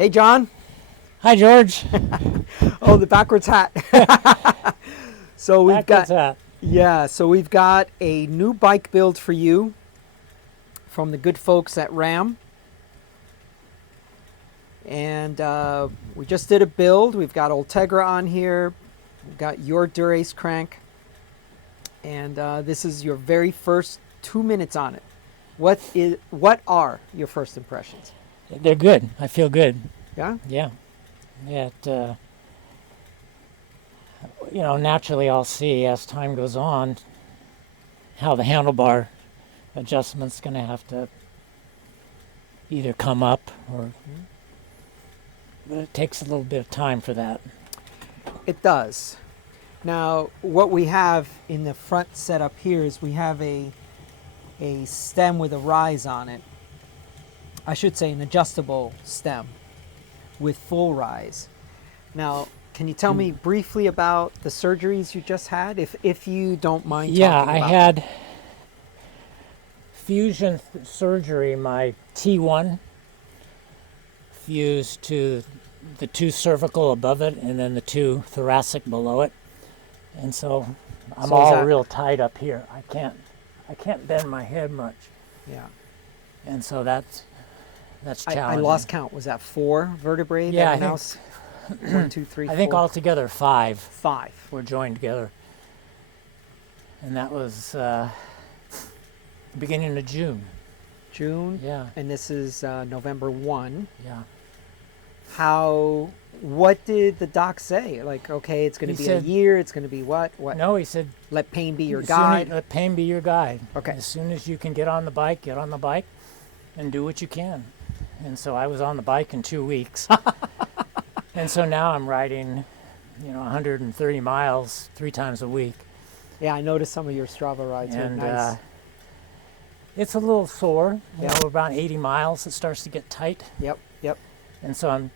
Hey, John. Hi, George. Oh, the backwards hat. So we've Backwards got, hat. yeah, so we've got a new bike build for you from the good folks at Ram. And we just did a build. We've got Ultegra on here. We've got your Durace crank. And this is your very first 2 minutes on it. What are your first impressions? They're good. I feel good. Yeah? Yeah. Yeah. Naturally I'll see as time goes on how the handlebar adjustment's going to have to either come up or but it takes a little bit of time for that. It does. Now, what we have in the front setup here is we have a stem with a rise on it. I should say an adjustable stem with full rise. Now, can you tell me briefly about the surgeries you just had, if you don't mind Yeah, talking I about had them? fusion surgery. My T1 fused to the two cervical above it and then the two thoracic below it. And so I'm So is all that- real tight up here. I can't bend my head much. Yeah. And so that's I challenging. lost count. Was that 4 vertebrae? Yeah, that I were think- now 1, 2, 3, I think 4, altogether 5 5. were joined together. And that was beginning of June. June. Yeah, And this is November 1. yeah. What did the doc say? Like, okay, it's going He to be said- a year. It's going to be what? No, he said, Let pain be your as soon guide. let pain be your guide. Okay. As soon as you can get on the bike and do what you can. And so I was on the bike in 2 weeks. And so now I'm riding, 130 miles 3 times a week. Yeah, I noticed some of your Strava rides. Were And nice. it's a little sore. Yeah. About 80 miles, it starts to get tight. Yep. And so I'm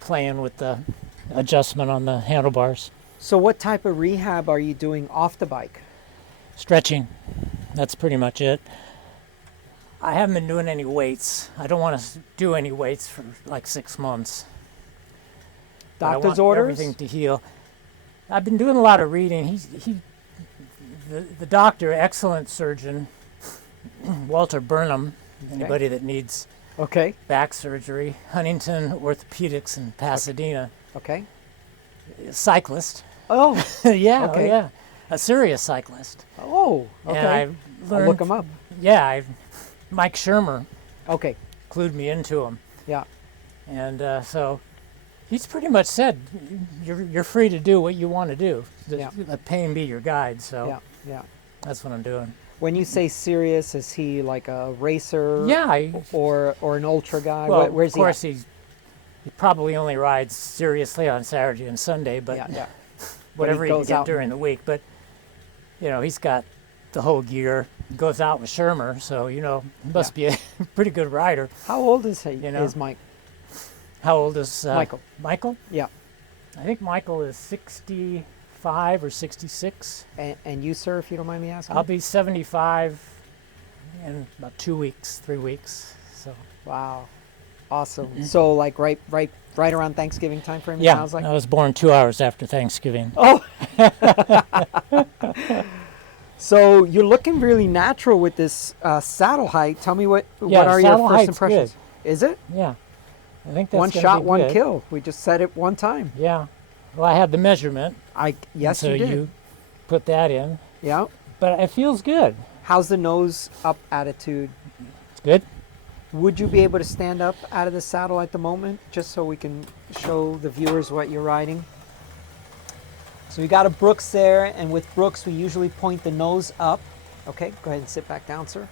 playing with the adjustment on the handlebars. So what type of rehab are you doing off the bike? Stretching. That's pretty much it. I haven't been doing any weights. I don't want to do any weights for like 6 months. But I Doctor's want orders? everything to heal. I've been doing a lot of reading. The doctor, excellent surgeon, Walter Burnham. Anybody that needs Okay. back surgery, Huntington Orthopedics in Pasadena. Okay. Cyclist. Oh. Yeah, Okay. oh yeah. A serious cyclist. Oh. Okay. And I I'll learned, look him up. Yeah, Mike Shermer Okay. clued me into him. Yeah. And so he's pretty much said, you're free to do what you want to do. Yeah. Let pain be your guide. So Yeah. that's what I'm doing. When you say serious, is he like a racer? Yeah. Or an ultra guy? Well, Where's of course, he probably only rides seriously on Saturday and Sunday, but Yeah. whatever he can goes get out during the week. But, he's got the whole gear. He goes out with Shermer, so, he must be a pretty good rider. How old is he? You know. Is Mike? How old is Michael. Michael? Yeah. I think Michael is 65 or 66. And you, sir, if you don't mind me asking? I'll be 75 in about 2 weeks, 3 weeks. So Wow. Awesome. So like right around Thanksgiving time frame, it yeah, sounds like? I was born 2 hours after Thanksgiving. Oh. So you're looking really natural with this saddle height. Tell me what Yeah, are your saddle first height's impressions? Is it? Yeah, I think that's One gonna shot, be one good. kill. We just said it one time. Yeah. Well, I had the measurement. Yes, so you did. you put that in, Yeah. but it feels good. How's the nose up attitude? It's good. Would you be able to stand up out of the saddle at the moment, just so we can show the viewers what you're riding? So we got a Brooks there, and with Brooks, we usually point the nose up. Okay, go ahead and sit back down, sir.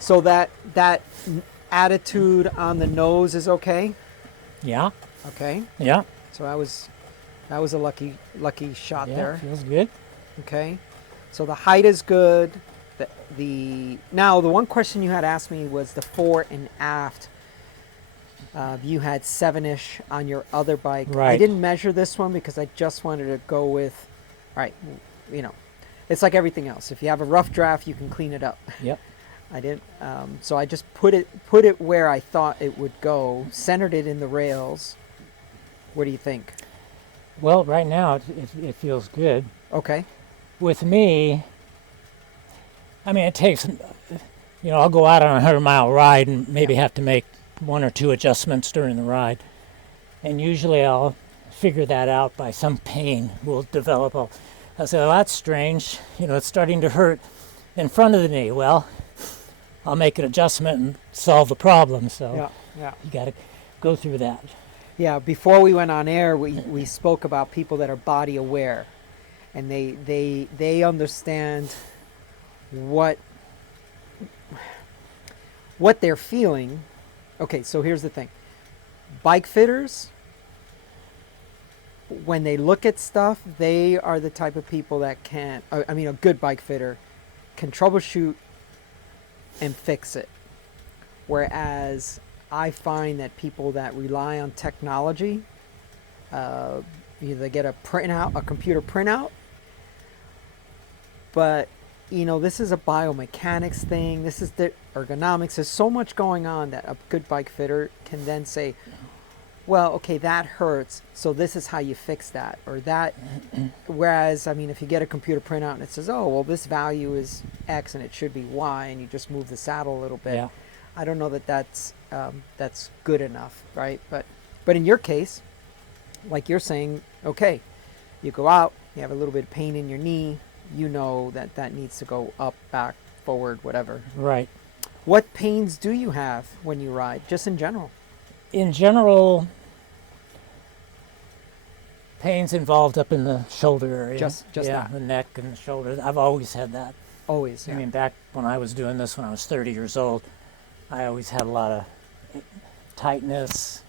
So that attitude on the nose is okay. Yeah. Okay, Yeah. so that was a lucky shot Yeah. there. Feels good. Okay, so the height is good. Now the one question you had asked me was the fore and aft. You had 7-ish on your other bike. I Right. didn't measure this one because I just wanted to go with, all right, it's like everything else. If you have a rough draft, you can clean it up. Yep. I didn't. So I just put it where I thought it would go, centered it in the rails. What do you think? Well, right now it feels good. Okay. With me, I mean, it takes, I'll go out on a 100-mile ride and maybe have to make one or two adjustments during the ride. And usually I'll figure that out by some pain will develop. I'll say, oh, that's strange. It's starting to hurt in front of the knee. Well, I'll make an adjustment and solve the problem. So you got to go through that. Yeah, before we went on air, we spoke about people that are body aware, and they understand what they're feeling. Okay, so here's the thing. Bike fitters, when they look at stuff, they are the type of people that a good bike fitter can troubleshoot and fix it. Whereas I find that people that rely on technology, either they get a computer printout, but this is a biomechanics thing. This is the ergonomics. There's so much going on that a good bike fitter can then say, well, okay, that hurts, so this is how you fix that, or that. Whereas, if you get a computer printout and it says, oh, well, this value is X and it should be Y, and you just move the saddle a little bit, I don't know that that's good enough, right? But in your case, like you're saying, okay, you go out, you have a little bit of pain in your knee, that needs to go up, back, forward, whatever. Right. What pains do you have when you ride, just in general? In general, pains involved up in the shoulder area. Just that. The neck and the shoulders. I've always had that. Always. Yeah. Back when I was doing this when I was 30 years old, I always had a lot of tightness.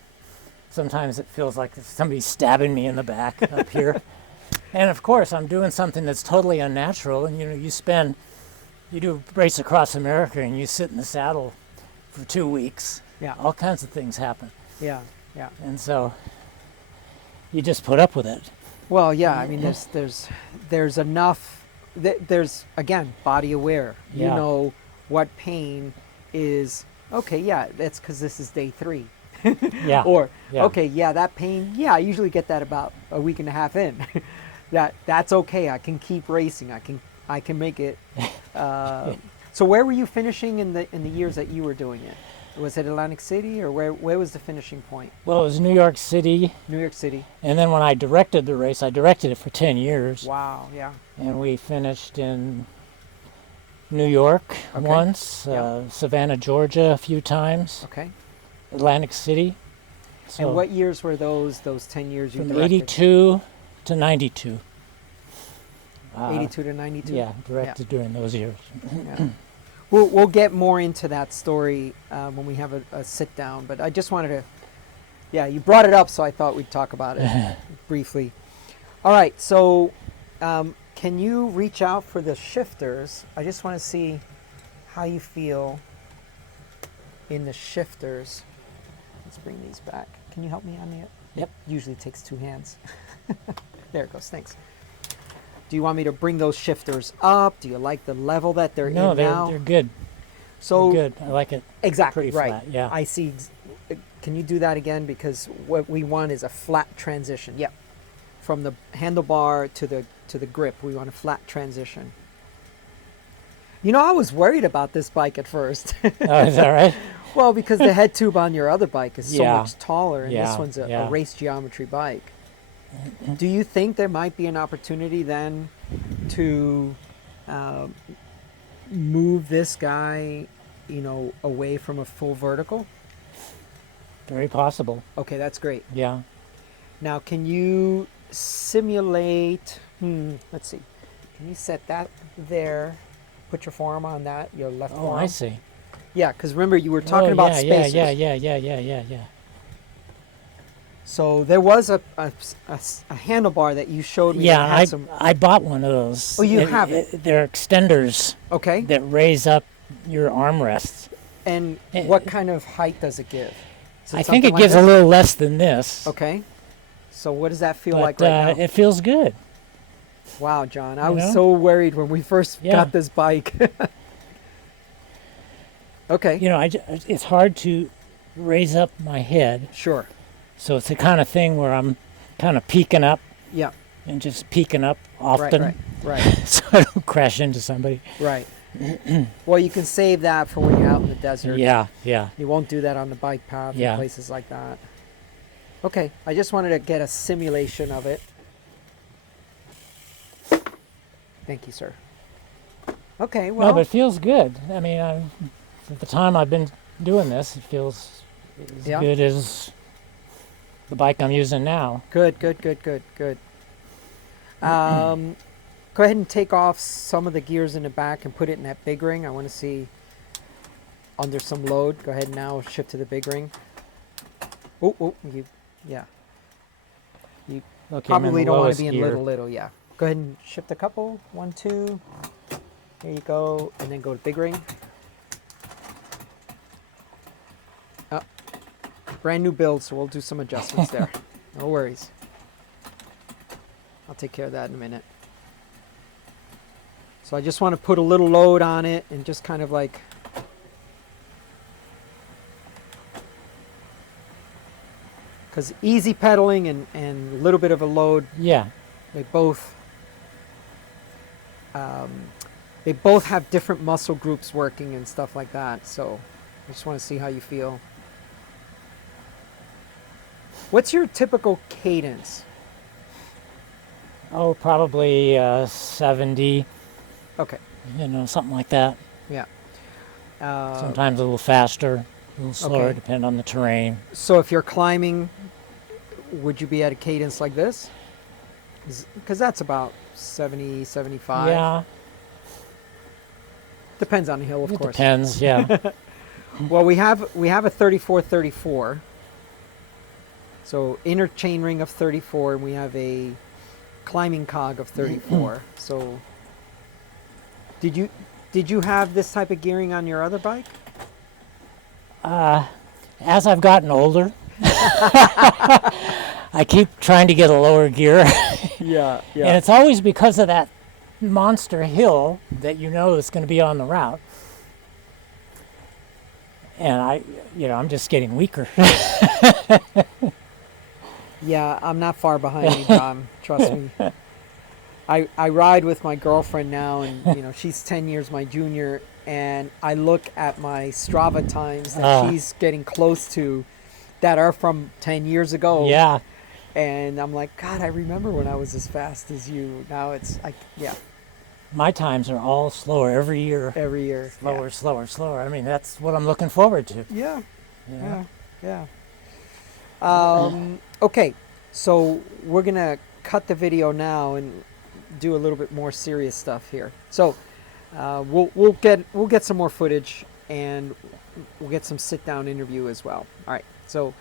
Sometimes it feels like somebody's stabbing me in the back up here. And of course, I'm doing something that's totally unnatural. And you do race across America and you sit in the saddle for 2 weeks. Yeah. All kinds of things happen. Yeah. And so you just put up with it. Well, yeah. There's enough. There's, again, body aware. Yeah. You know what pain is. Okay, yeah, that's because this is day 3. Yeah. Or, okay, yeah, that pain, I usually get that about a week and a half in. That's okay. I can keep racing. I can make it. So where were you finishing in the years that you were doing it? Was it Atlantic City, or where was the finishing point? Well, it was New York City. New York City. And then when I directed the race, I directed it for 10 years. Wow, yeah. And we finished in New York once, Savannah, Georgia a few times. Okay. Atlantic City. So and what years were those 10 years you from directed? 82 to 92. 82 to 92? Yeah, directed during those years. Yeah. We'll get more into that story when we have a sit down, but I just wanted to, you brought it up, so I thought we'd talk about it briefly. All right, so can you reach out for the shifters? I just want to see how you feel in the shifters. Let's bring these back. Can you help me on the? Yep. Usually takes 2 hands. There it goes. Thanks. Do you want me to bring those shifters up? Do you like the level that they're in now? No, they're good. So they're good. I like it. Exactly pretty right. Flat, yeah. I see. Can you do that again? Because what we want is a flat transition. Yep. From the handlebar to the grip, we want a flat transition. I was worried about this bike at first. Oh, is that right? Well, because the head tube on your other bike is so Yeah. much taller, and this one's a race geometry bike. Do you think there might be an opportunity then to move this guy, away from a full vertical? Very possible. Okay, that's great. Yeah. Now, can you simulate, let's see, can you set that there, put your forearm on that, your left forearm? Oh, I see. Yeah, because remember you were talking about spacers. Yeah. So there was a handlebar that you showed me. Yeah, that had some. I bought one of those. Oh, you have it? They're extenders Okay. that raise up your armrests. And what kind of height does it give? Is I think something it like gives this? a little less than this. Okay. So what does that feel But like right now? it feels good. Wow, John, I was know? so worried when we first Yeah. got this bike. Okay. You know, it's hard to raise up my head. Sure. So it's the kind of thing where I'm kind of peeking up Yeah. and just peeking up often. Right. So I don't crash into somebody. Right. Well, you can save that for when you're out in the desert. Yeah. You won't do that on the bike path Yeah. and places like that. Okay. I just wanted to get a simulation of it. Thank you, sir. Okay. Well. No, but it feels good. I mean, at the time I've been doing this, it feels as good as the bike I'm using now. Good. Go ahead and take off some of the gears in the back and put it in that big ring. I want to see under some load. Go ahead and now shift to the big ring. Yeah. You Okay, probably don't want to be in gear. little, yeah. Go ahead and shift a couple. 1, 2. There you go. And then go to big ring. Brand new build, so we'll do some adjustments there. No worries. I'll take care of that in a minute. So I just want to put a little load on it and just kind of like because easy pedaling and a little bit of a load, Yeah. they both have different muscle groups working and stuff like that. So I just want to see how you feel. What's your typical cadence? Oh, probably 70, Okay. you know, something like that. Yeah. Sometimes a little faster, a little slower, Okay. depending on the terrain. So if you're climbing, would you be at a cadence like this? Because that's about 70, 75. Yeah, Depends on the hill, of it course. depends, yeah. Well, we have a 34-34. So inner chain ring of 34, and we have a climbing cog of 34. So did you have this type of gearing on your other bike? As I've gotten older, I keep trying to get a lower gear. Yeah. And it's always because of that monster hill that you know is going to be on the route. And I'm just getting weaker. Yeah, I'm not far behind you, John. Trust me. I ride with my girlfriend now, and she's 10 years my junior, and I look at my Strava times that she's getting close to that are from 10 years ago. Yeah. And I'm like, God, I remember when I was as fast as you. Now it's like, yeah, My times are all slower every year. every year. Slower. I mean, that's what I'm looking forward to. Yeah. Yeah. Yeah. Okay, so we're gonna cut the video now and do a little bit more serious stuff here. So we'll get some more footage, and we'll get some sit down interview as well. All right. So